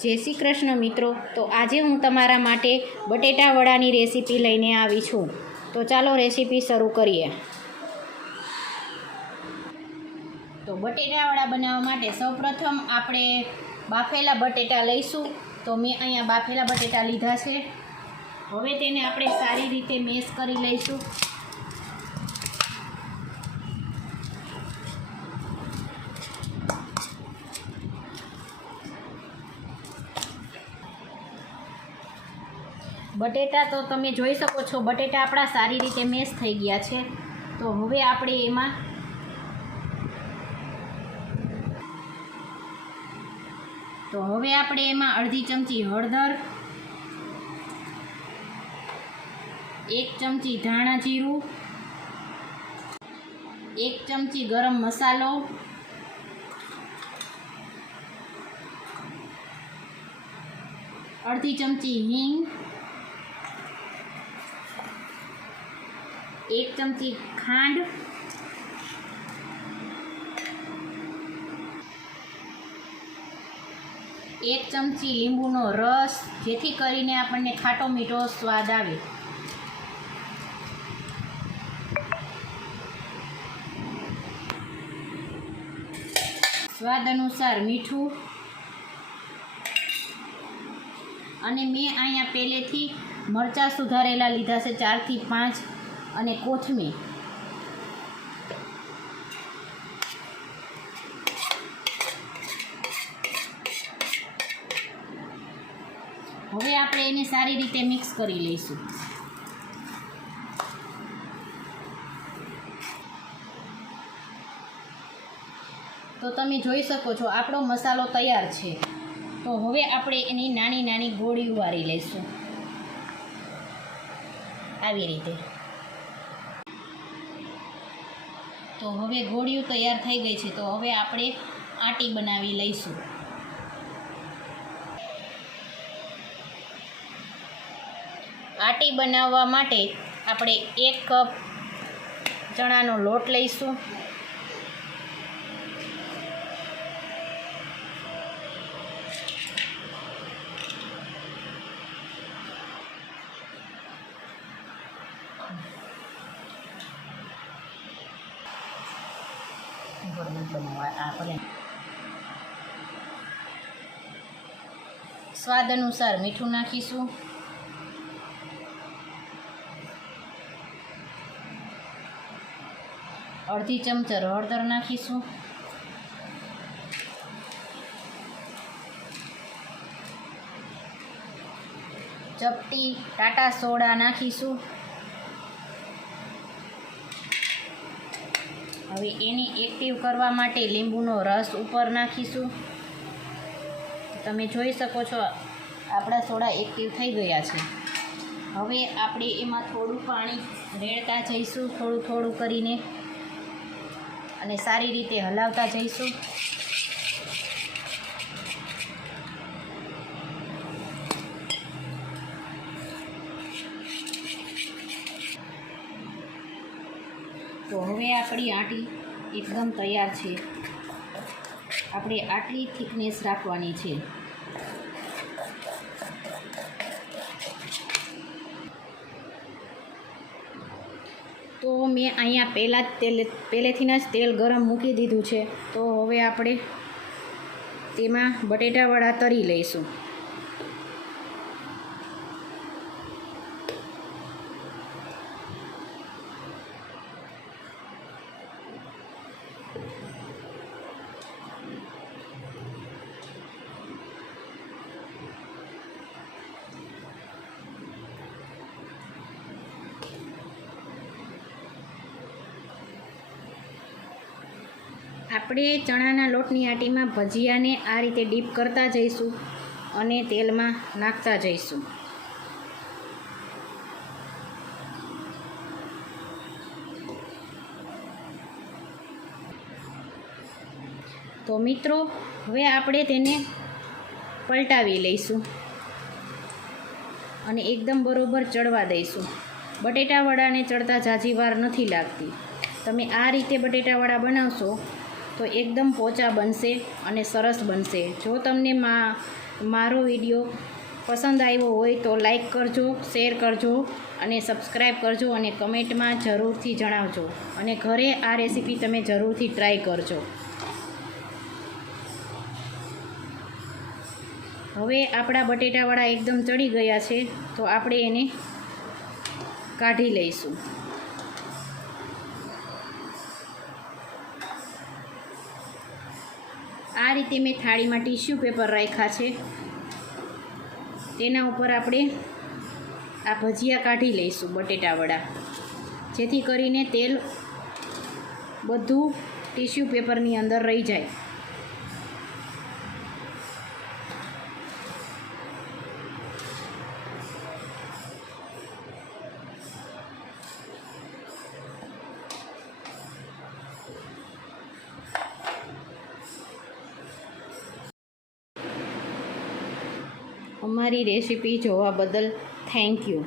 જય શ્રી કૃષ્ણ મિત્રો। તો આજે હું તમારા માટે બટેટા વડાની રેસીપી લઈને આવી છું। તો ચાલો રેસીપી શરૂ કરીએ। તો બટેટા વડા બનાવવા માટે સૌપ્રથમ આપણે બાફેલા બટેટા લઈશું। તો મેં અહીંયા બાફેલા બટેટા લીધા છે। હવે તેને આપણે સારી રીતે મેશ કરી લઈશું। બટેટા તો તમે જોઈ શકો છો, બટેટા આપણા સારી રીતે મેશ થઈ ગયા છે। તો હવે આપણે એમાં અડધી ચમચી હળદર, 1 ચમચી ધાણા જીરું, 1 ચમચી ગરમ મસાલો, અડધી ચમચી હિંગ, 1 ચમચી ખાંડ, 1 ચમચી લીંબુનો રસ, જેથી કરીને આપણને ખાટો મીઠો સ્વાદ આવે। સ્વાદ અનુસાર મીઠું, અને મેં અહીંયા પહેલેથી મરચાં સુધારેલા લીધા છે 4 થી 5, અને કોથમીર। હવે આપણે એને સારી રીતે મિક્સ કરી લઈશું। તો તમે જોઈ શકો છો આપણો મસાલો તૈયાર છે। તો હવે આપણે એની નાની નાની ગોળીઓ વાળી લઈશું, આવી રીતે। તો હવે ગોળીઓ તૈયાર થઈ ગઈ છે। તો હવે આપણે આટી બનાવી લઈશું। આટી બનાવવા માટે આપણે 1 કપ ચણાનો લોટ લઈશું, સ્વાદ અનુસાર મીઠું નાખીશું, અડધી ચમચી હળદર નાખીશું, ચપટી ટાટા સોડા નાખીશું। હવે એની એક્ટિવ કરવા માટે લીંબુનો રસ ઉપર નાખીશું। તમે જોઈ શકો છો આપણા સોડા એક્ટિવ થઈ ગયા છે। હવે આપણે એમાં થોડું પાણી રેડતા જઈશું, થોડું થોડું કરીને, અને સારી રીતે હલાવતા જઈશું। તો હવે આપણી આટી એકદમ તૈયાર છે। આપણે આટલી થિકનેસ રાખવાની છે। તો મેં અહીંયા પહેલેથી જ તેલ ગરમ મૂકી દીધું છે। તો હવે આપણે તેમાં બટેટા વડા તળી લઈશું। આપણે ચણાના લોટની આટીમાં ભજીયાને આ રીતે ડીપ કરતા જઈશું અને તેલમાં નાખતા જઈશું। તો મિત્રો, હવે આપણે તેને પલટાવી લઈશું અને એકદમ બરોબર ચડવા દઈશું। બટેટા વડાને ચડતા ઝાઝી વાર નથી લાગતી। તમે આ રીતે બટેટા વડા બનાવશો તો એકદમ પોચા બનશે અને સરસ બનશે। જો તમને મારો વિડીયો પસંદ આવ્યો હોય તો લાઈક કરજો, શેર કરજો અને સબસ્ક્રાઈબ કરજો અને કમેન્ટમાં જરૂરથી જણાવજો અને ઘરે આ રેસીપી તમે જરૂરથી ટ્રાય કરજો. હવે આપણા બટેટાવાળા એકદમ ચડી ગયા છે તો આપણે એને કાઢી લઈશું. આ રીતે મેં થાળીમાં ટીશ્યુ પેપર રાખ્યા છે. તેના ઉપર આપણે આ ભજીયા કાઢી લઈશું બટેટાવડા, જેથી કરીને તેલ બધું ટીશ્યુ પેપરની અંદર રહી જાય. અમારી રેસીપી જોવા બદલ થેન્ક યુ.